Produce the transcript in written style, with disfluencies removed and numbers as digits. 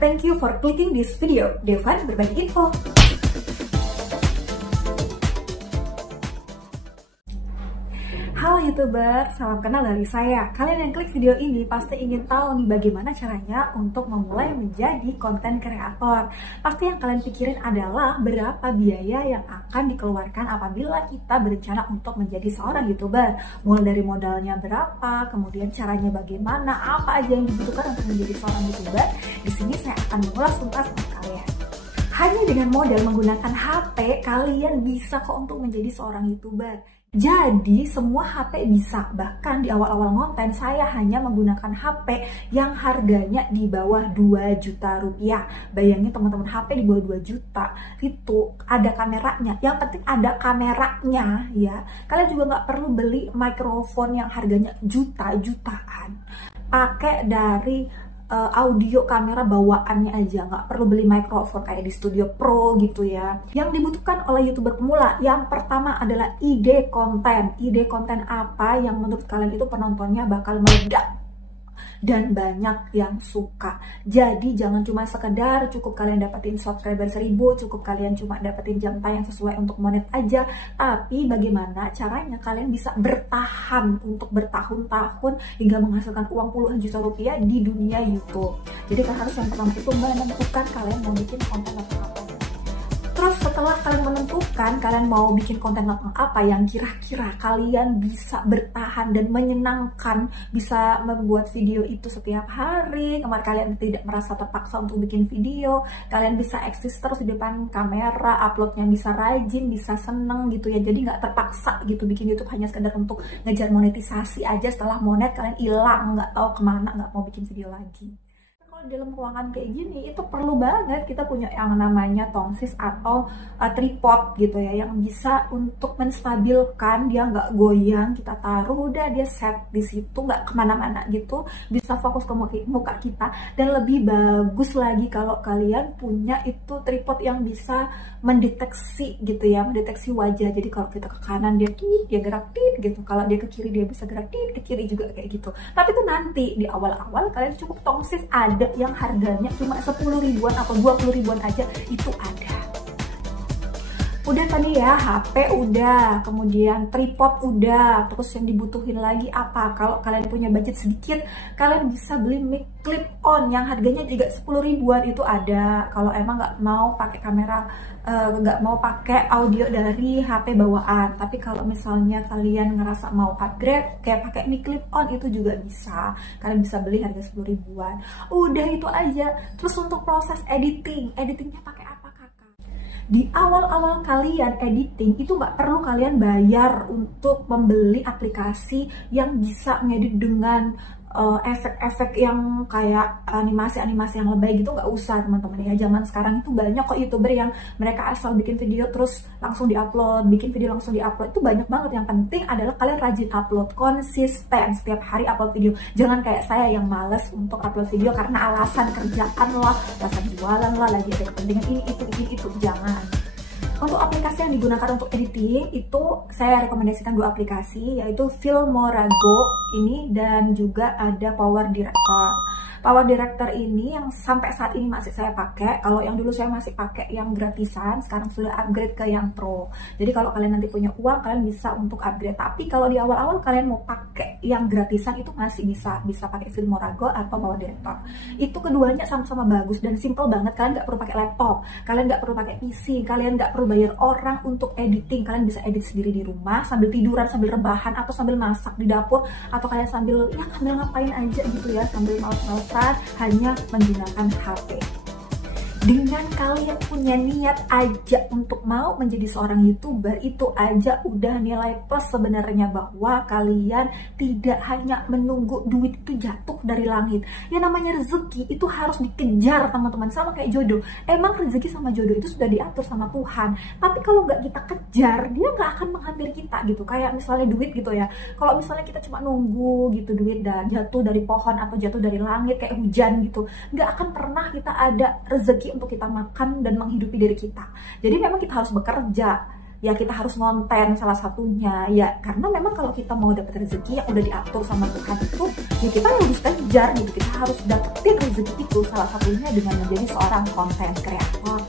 Thank you for clicking this video. Devan berbagi info. Halo YouTuber, salam kenal dari saya. Kalian yang klik video ini pasti ingin tahu nih bagaimana caranya untuk memulai menjadi konten kreator. Pasti yang kalian pikirin adalah berapa biaya yang akan dikeluarkan apabila kita berencana untuk menjadi seorang YouTuber. Mulai dari modalnya berapa, kemudian caranya bagaimana, apa aja yang dibutuhkan untuk menjadi seorang YouTuber. Di sini saya akan mengulas tuntas untuk kalian. Hanya dengan modal menggunakan HP, kalian bisa kok untuk menjadi seorang YouTuber. Jadi semua HP bisa, bahkan di awal-awal konten saya hanya menggunakan HP yang harganya di bawah 2 juta rupiah. Bayangin teman-teman, HP di bawah 2 juta itu ada kameranya, yang penting ada kameranya ya. Kalian juga nggak perlu beli mikrofon yang harganya jutaan, pakai dari audio kamera bawaannya aja, nggak perlu beli mikrofon kayak di Studio Pro gitu ya. Yang dibutuhkan oleh YouTuber pemula yang pertama adalah ide konten. Ide konten apa yang menurut kalian itu penontonnya bakal meledak dan banyak yang suka. Jadi jangan cuma sekedar cukup kalian dapetin subscriber 1000, cukup kalian cuma dapetin jam tayang sesuai untuk monet aja, tapi bagaimana caranya kalian bisa bertahan untuk bertahun-tahun hingga menghasilkan uang puluhan juta rupiah di dunia YouTube. Jadi kan harus yang pertama itu menentukan kalian mau bikin konten apa. Terus setelah kalian menentukan kalian mau bikin konten apa yang kira-kira kalian bisa bertahan dan menyenangkan, bisa membuat video itu setiap hari, kemarin kalian tidak merasa terpaksa untuk bikin video, kalian bisa eksis terus di depan kamera, uploadnya bisa rajin, bisa seneng gitu ya. Jadi nggak terpaksa gitu bikin YouTube hanya sekedar untuk ngejar monetisasi aja, setelah monet kalian hilang, nggak tahu kemana, nggak mau bikin video lagi. Dalam ruangan kayak gini itu perlu banget kita punya yang namanya tongsis atau tripod gitu ya, yang bisa untuk menstabilkan dia nggak goyang. Kita taruh udah dia set di situ, nggak kemana-mana gitu, bisa fokus ke muka kita. Dan lebih bagus lagi kalau kalian punya itu tripod yang bisa mendeteksi gitu ya, mendeteksi wajah. Jadi kalau kita ke kanan dia gerak gitu, kalau dia ke kiri dia bisa gerak ke kiri juga kayak gitu. Tapi itu nanti di awal-awal kalian cukup tongsis ada yang harganya cuma 10 ribuan atau 20 ribuan aja itu ada. Udah tadi ya, HP udah, kemudian tripod udah, terus yang dibutuhin lagi apa? Kalau kalian punya budget sedikit, kalian bisa beli mic clip on yang harganya juga 10 ribuan itu ada. Kalau emang nggak mau pakai kamera, nggak mau pakai audio dari HP bawaan. Tapi kalau misalnya kalian ngerasa mau upgrade, kayak pakai mic clip on itu juga bisa. Kalian bisa beli harga 10 ribuan. Udah itu aja. Terus untuk proses editingnya pakai apa? Di awal-awal kalian editing itu nggak perlu kalian bayar untuk membeli aplikasi yang bisa ngedit dengan efek-efek yang kayak animasi-animasi yang lebay gitu, nggak usah teman-teman ya. Zaman sekarang itu banyak kok YouTuber yang mereka asal bikin video terus langsung diupload, bikin video langsung diupload, itu banyak banget. Yang penting adalah kalian rajin upload, konsisten setiap hari upload video. Jangan kayak saya yang males untuk upload video karena alasan kerjaan lah, alasan jualan lah, lagi ada kepentingan ini itu, jangan. Untuk aplikasi yang digunakan untuk editing itu saya rekomendasikan 2 aplikasi, yaitu Filmora Go ini dan juga ada Power Director. Power Director ini yang sampai saat ini masih saya pakai. Kalau yang dulu saya masih pakai yang gratisan, sekarang sudah upgrade ke yang pro. Jadi kalau kalian nanti punya uang, kalian bisa untuk upgrade. Tapi kalau di awal-awal kalian mau pakai yang gratisan itu masih bisa pakai Filmora Go atau Power Director. Itu keduanya sama-sama bagus dan simple banget. Kalian nggak perlu pakai laptop, kalian nggak perlu pakai PC, kalian nggak perlu bayar orang untuk editing. Kalian bisa edit sendiri di rumah sambil tiduran, sambil rebahan, atau sambil masak di dapur, atau kalian sambil ngapain aja gitu ya, sambil males-males hanya menggunakan HP. Dengan kalian punya niat aja untuk mau menjadi seorang YouTuber, itu aja udah nilai plus sebenarnya, bahwa kalian tidak hanya menunggu duit itu jatuh dari langit. Yang namanya rezeki itu harus dikejar teman-teman, sama kayak jodoh. Emang rezeki sama jodoh itu sudah diatur sama Tuhan, tapi kalau nggak kita kejar, dia nggak akan menghampiri kita gitu. Kayak misalnya duit gitu ya, kalau misalnya kita cuma nunggu gitu duit dan jatuh dari pohon atau jatuh dari langit kayak hujan gitu, nggak akan pernah kita ada rezeki untuk kita makan dan menghidupi diri kita. Jadi memang kita harus bekerja. ya kita harus ngonten salah satunya ya, karena memang kalau kita mau dapat rezeki yang udah diatur sama Tuhan itu ya kita harus kejar gitu, kita harus dapetin rezeki itu salah satunya dengan menjadi seorang konten kreator.